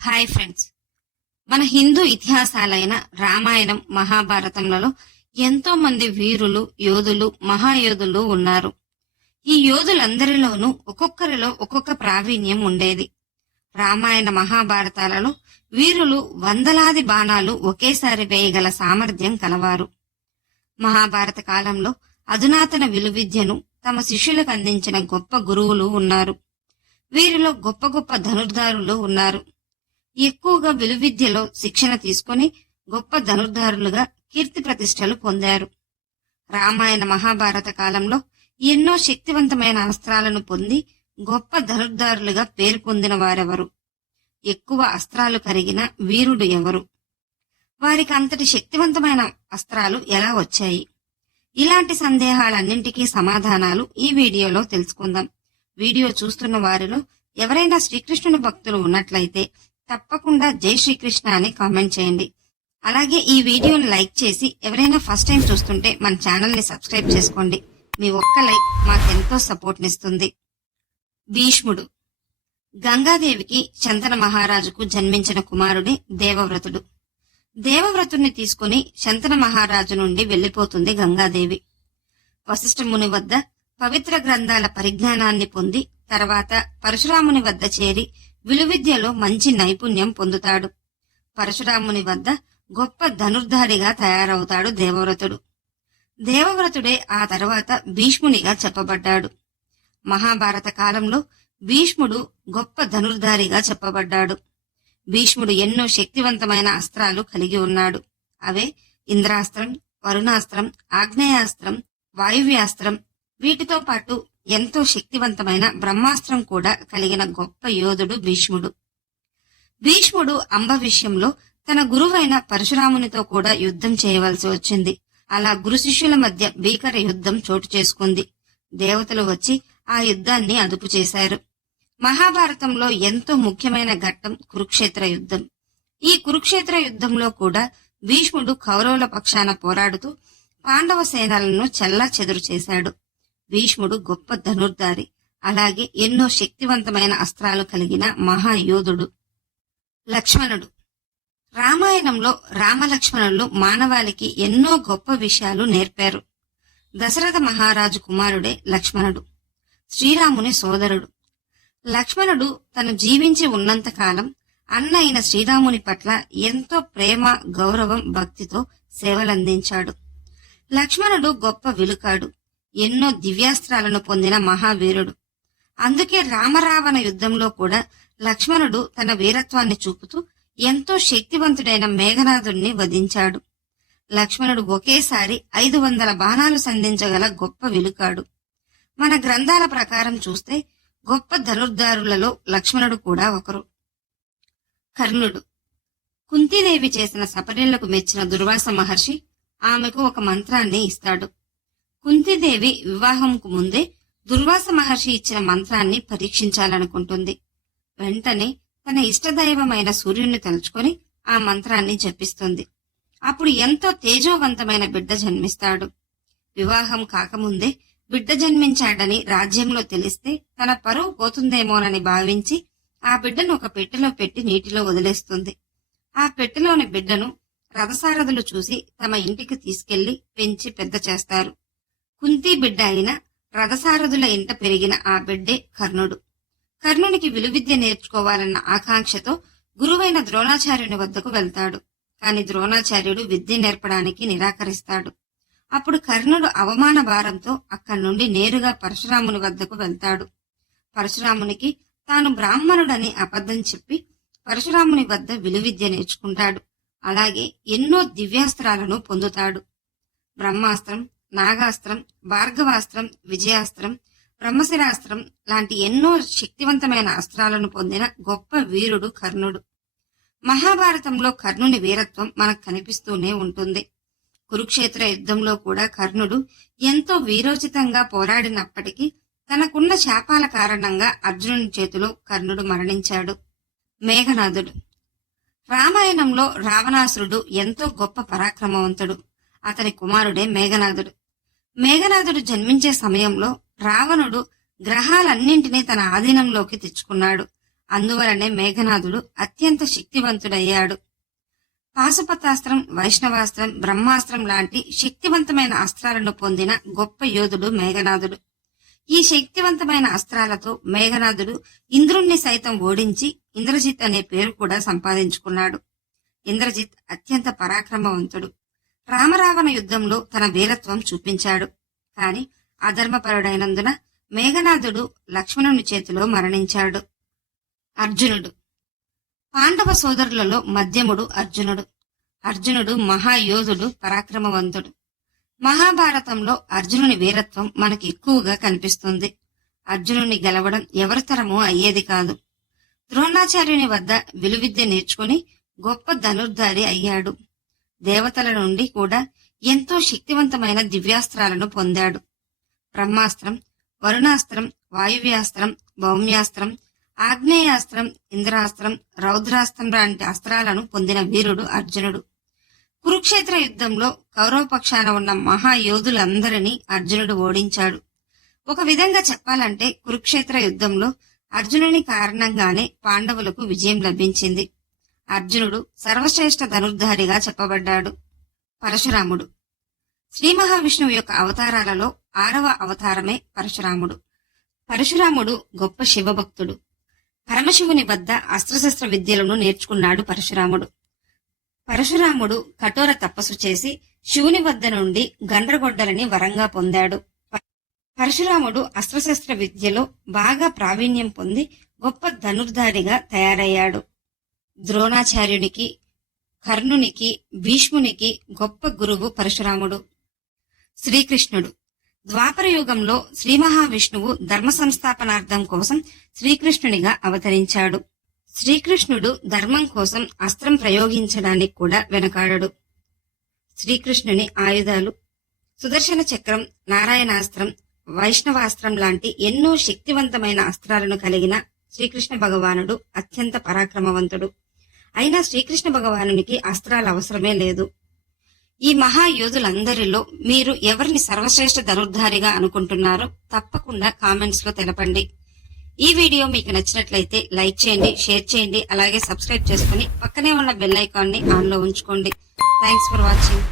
Hi friends మన హిందూ ఇతిహాసాలైన రామాయణం మహాభారతంలలో ఎంతో మంది వీరులు యోధులు మహాయోధులు ఉన్నారు. ఈ యోధులందరిలోనూ ఒక్కొక్కరిలో ఒక్కొక్క ప్రావీణ్యం ఉండేది. రామాయణ మహాభారతాలలో వీరులు వందలాది బాణాలు ఒకేసారి వేయగల సామర్థ్యం కలవారు. మహాభారత కాలంలో అధునాతన విలువిద్యను తమ శిష్యులకు అందించిన గొప్ప గురువులు ఉన్నారు. వీరిలో గొప్ప గొప్ప ధనుర్ధారులు ఉన్నారు. ఎక్కువగా విలువిద్యలో శిక్షణ తీసుకుని గొప్ప ధనుర్ధారులుగా కీర్తి ప్రతిష్టలు పొందారు. రామాయణ మహాభారత కాలంలో ఎన్నో శక్తివంతమైన అస్త్రాలను పొంది గొప్ప ధనుర్ధారులుగా పేరు పొందిన వారెవరు? ఎక్కువ అస్త్రాలు కరిగిన వీరుడు ఎవరు? వారికి అంతటి శక్తివంతమైన అస్త్రాలు ఎలా వచ్చాయి? ఇలాంటి సందేహాలన్నింటికీ సమాధానాలు ఈ వీడియోలో తెలుసుకుందాం. వీడియో చూస్తున్న వారిలో ఎవరైనా శ్రీకృష్ణుని భక్తులు ఉన్నట్లయితే తప్పకుండా జై శ్రీకృష్ణ అని కామెంట్ చేయండి. అలాగే ఈ వీడియోని లైక్ చేసి ఎవరైనా ఫస్ట్ టైం చూస్తుంటే మన ఛానల్ని సబ్స్క్రైబ్ చేసుకోండి. మీ ఒక్క లైక్ మాకెంతో సపోర్ట్నిస్తుంది భీష్ముడు. గంగాదేవికి చందన మహారాజుకు జన్మించిన కుమారుడే దేవవ్రతుడు. దేవవ్రతుడిని తీసుకుని శంతన మహారాజు నుండి వెళ్ళిపోతుంది గంగాదేవి. వశిష్ఠ ముని వద్ద పవిత్ర గ్రంథాల పరిజ్ఞానాన్ని పొంది తర్వాత పరశురాముని వద్ద చేరి విలువిద్యలో మంచి నైపుణ్యం పొందుతాడు. పరశురాముని వద్ద గొప్ప ధనుర్ధారిగా తయారవుతాడు దేవవ్రతుడు. దేవవ్రతుడే ఆ తర్వాత భీష్మునిగా చెప్పబడ్డాడు. మహాభారత కాలంలో భీష్ముడు గొప్ప ధనుర్ధారిగా చెప్పబడ్డాడు. భీష్ముడు ఎన్నో శక్తివంతమైన అస్త్రాలు కలిగి ఉన్నాడు. అవే ఇంద్రాస్త్రం వరుణాస్త్రం ఆగ్నేయాస్త్రం వాయువ్యాస్త్రం. వీటితో పాటు ఎంతో శక్తివంతమైన బ్రహ్మాస్త్రం కూడా కలిగిన గొప్ప యోధుడు భీష్ముడు. భీష్ముడు అంబ విషయంలో తన గురువైన పరశురామునితో కూడా యుద్ధం చేయవలసి వచ్చింది. అలా గురు శిష్యుల మధ్య భీకర యుద్ధం చోటు చేసుకుంది. దేవతలు వచ్చి ఆ యుద్ధాన్ని అదుపు చేశారు. మహాభారతంలో ఎంతో ముఖ్యమైన ఘట్టం కురుక్షేత్ర యుద్ధం. ఈ కురుక్షేత్ర యుద్ధంలో కూడా భీష్ముడు కౌరవుల పక్షాన పోరాడుతూ పాండవ సేనలను చెల్లా చెదురు చేశాడు. భీష్ముడు గొప్ప ధనుర్ధారి. అలాగే ఎన్నో శక్తివంతమైన అస్త్రాలు కలిగిన మహాయోధుడు. లక్ష్మణుడు. రామాయణంలో రామలక్ష్మణులు మానవాళికి ఎన్నో గొప్ప విషయాలు నేర్పారు. దశరథ మహారాజు కుమారుడే లక్ష్మణుడు. శ్రీరాముని సోదరుడు. లక్ష్మణుడు తను జీవించి ఉన్నంత కాలం అన్న అయిన శ్రీరాముని పట్ల ఎంతో ప్రేమ గౌరవం భక్తితో సేవలందించాడు. లక్ష్మణుడు గొప్ప విలుకాడు. ఎన్నో దివ్యాస్త్రాలను పొందిన మహావీరుడు. అందుకే రామరావణ యుద్ధంలో కూడా లక్ష్మణుడు తన వీరత్వాన్ని చూపుతూ ఎంతో శక్తివంతుడైన మేఘనాథుణ్ణి వధించాడు. లక్ష్మణుడు ఒకేసారి ఐదు వందల బాణాలు సంధించగల గొప్ప విలుకాడు. మన గ్రంథాల ప్రకారం చూస్తే గొప్ప ధనుర్ధారులలో లక్ష్మణుడు కూడా ఒకరు. కర్ణుడు. కుంతీదేవి చేసిన సపర్యలకు మెచ్చిన దుర్వాస మహర్షి ఆమెకు ఒక మంత్రాన్ని ఇస్తాడు. కుంతిదేవి వివాహంకు ముందే దుర్వాస మహర్షి ఇచ్చిన మంత్రాన్ని పరీక్షించాలనుకుంటుంది. వెంటనే తన ఇష్టదైవమైన సూర్యుణ్ణి తలుచుకొని ఆ మంత్రాన్ని జపిస్తుంది. అప్పుడు ఎంతో తేజోవంతమైన బిడ్డ జన్మిస్తాడు. వివాహం కాకముందే బిడ్డ జన్మించాడని రాజ్యంలో తెలిస్తే తన పరువు పోతుందేమోనని భావించి ఆ బిడ్డను ఒక పెట్టెలో పెట్టి నీటిలో వదిలేస్తుంది. ఆ పెట్టెలోని బిడ్డను రథసారథులు చూసి తమ ఇంటికి తీసుకెళ్ళి పెంచి పెద్ద చేస్తారు. కుంతి బిడ్డ అయిన రథసారథుల ఇంట పెరిగిన ఆ బిడ్డే కర్ణుడు. కర్ణునికి విలువిద్య నేర్చుకోవాలన్న ఆకాంక్షతో గురువైన ద్రోణాచార్యుని వద్దకు వెళ్తాడు. కాని ద్రోణాచార్యుడు విద్య నేర్పడానికి నిరాకరిస్తాడు. అప్పుడు కర్ణుడు అవమాన భారంతో అక్కడి నుండి నేరుగా పరశురాముని వద్దకు వెళ్తాడు. పరశురామునికి తాను బ్రాహ్మణుడని అబద్ధం చెప్పి పరశురాముని వద్ద విలువిద్య నేర్చుకుంటాడు. అలాగే ఎన్నో దివ్యాస్త్రాలను పొందుతాడు. బ్రహ్మాస్త్రం నాగాస్త్రం భార్గవాస్త్రం విజయాస్త్రం బ్రహ్మశిరాస్త్రం లాంటి ఎన్నో శక్తివంతమైన అస్త్రాలను పొందిన గొప్ప వీరుడు కర్ణుడు. మహాభారతంలో కర్ణుని వీరత్వం మనకు కనిపిస్తూనే ఉంటుంది. కురుక్షేత్ర యుద్ధంలో కూడా కర్ణుడు ఎంతో వీరోచితంగా పోరాడినప్పటికీ తనకున్న శాపాల కారణంగా అర్జునుని చేతిలో కర్ణుడు మరణించాడు. మేఘనాథుడు. రామాయణంలో రావణాసురుడు ఎంతో గొప్ప పరాక్రమవంతుడు. అతని కుమారుడే మేఘనాథుడు. మేఘనాథుడు జన్మించే సమయంలో రావణుడు గ్రహాలన్నింటినీ తన ఆధీనంలోకి తెచ్చుకున్నాడు. అందువలనే మేఘనాథుడు అత్యంత శక్తివంతుడయ్యాడు. పాశుపతాస్త్రం వైష్ణవాస్త్రం బ్రహ్మాస్త్రం లాంటి శక్తివంతమైన అస్త్రాలను పొందిన గొప్ప యోధుడు మేఘనాథుడు. ఈ శక్తివంతమైన అస్త్రాలతో మేఘనాథుడు ఇంద్రుణ్ణి సైతం ఓడించి ఇంద్రజిత్ అనే పేరు కూడా సంపాదించుకున్నాడు. ఇంద్రజిత్ అత్యంత పరాక్రమవంతుడు. రామరావణ యుద్ధంలో తన వీరత్వం చూపించాడు. కాని అధర్మపరుడైనందున మేఘనాథుడు లక్ష్మణుని చేతిలో మరణించాడు. అర్జునుడు. పాండవ సోదరులలో మధ్యముడు అర్జునుడు. అర్జునుడు మహాయోధుడు పరాక్రమవంతుడు. మహాభారతంలో అర్జునుని వీరత్వం మనకి ఎక్కువగా కనిపిస్తుంది. అర్జునుని గెలవడం ఎవరితరమూ అయ్యేది కాదు. ద్రోణాచార్యుని వద్ద విలువిద్య నేర్చుకుని గొప్ప ధనుర్ధారి అయ్యాడు. దేవతల నుండి కూడా ఎంతో శక్తివంతమైన దివ్యాస్త్రాలను పొందాడు. బ్రహ్మాస్త్రం వరుణాస్త్రం వాయువ్యాస్త్రం భౌమ్యాస్త్రం ఆగ్నేయాస్త్రం ఇంద్రాస్త్రం రౌద్రాస్త్రం లాంటి అస్త్రాలను పొందిన వీరుడు అర్జునుడు. కురుక్షేత్ర యుద్ధంలో కౌరవపక్షాన ఉన్న మహాయోధులందరినీ అర్జునుడు ఓడించాడు. ఒక విధంగా చెప్పాలంటే కురుక్షేత్ర యుద్ధంలో అర్జునుని కారణంగానే పాండవులకు విజయం లభించింది. అర్జునుడు సర్వశ్రేష్ఠ ధనుర్ధారిగా చెప్పబడ్డాడు. పరశురాముడు. శ్రీ మహావిష్ణువు యొక్క అవతారాలలో ఆరవ అవతారమే పరశురాముడు. పరశురాముడు గొప్ప శివభక్తుడు. పరమశివుని వద్ద అస్త్రశస్త్ర విద్యలను నేర్చుకున్నాడు పరశురాముడు. పరశురాముడు కఠోర తపస్సు చేసి శివుని వద్ద నుండి గండ్రగొడ్డలని వరంగా పొందాడు. పరశురాముడు అస్త్రశస్త్ర విద్యలో బాగా ప్రావీణ్యం పొంది గొప్ప ధనుర్ధారిగా తయారయ్యాడు. ద్రోణాచార్యునికి కర్ణునికి భీష్మునికి గొప్ప గురువు పరశురాముడు శ్రీకృష్ణుడు. ద్వాపర యుగంలో శ్రీ మహావిష్ణువు ధర్మ సంస్థాపనార్థం కోసం శ్రీకృష్ణునిగా అవతరించాడు. శ్రీకృష్ణుడు ధర్మం కోసం అస్త్రం ప్రయోగించడానికి కూడా వెనకాడడు. శ్రీకృష్ణుని ఆయుధాలు సుదర్శన చక్రం నారాయణాస్త్రం వైష్ణవాస్త్రం లాంటి ఎన్నో శక్తివంతమైన అస్త్రాలను కలిగిన శ్రీకృష్ణ భగవానుడు అత్యంత పరాక్రమవంతుడు. అయినా శ్రీకృష్ణ భగవానునికి అస్త్రాలు అవసరమే లేదు. ఈ మహాయోధులందరిలో మీరు ఎవరిని సర్వశ్రేష్ఠ ధనుర్ధారిగా అనుకుంటున్నారో తప్పకుండా కామెంట్స్లో తెలపండి. ఈ వీడియో మీకు నచ్చినట్లయితే లైక్ చేయండి షేర్ చేయండి అలాగే సబ్స్క్రైబ్ చేసుకుని పక్కనే ఉన్న బెల్ ఐకాన్ని ఆన్లో ఉంచుకోండి. Thanks for watching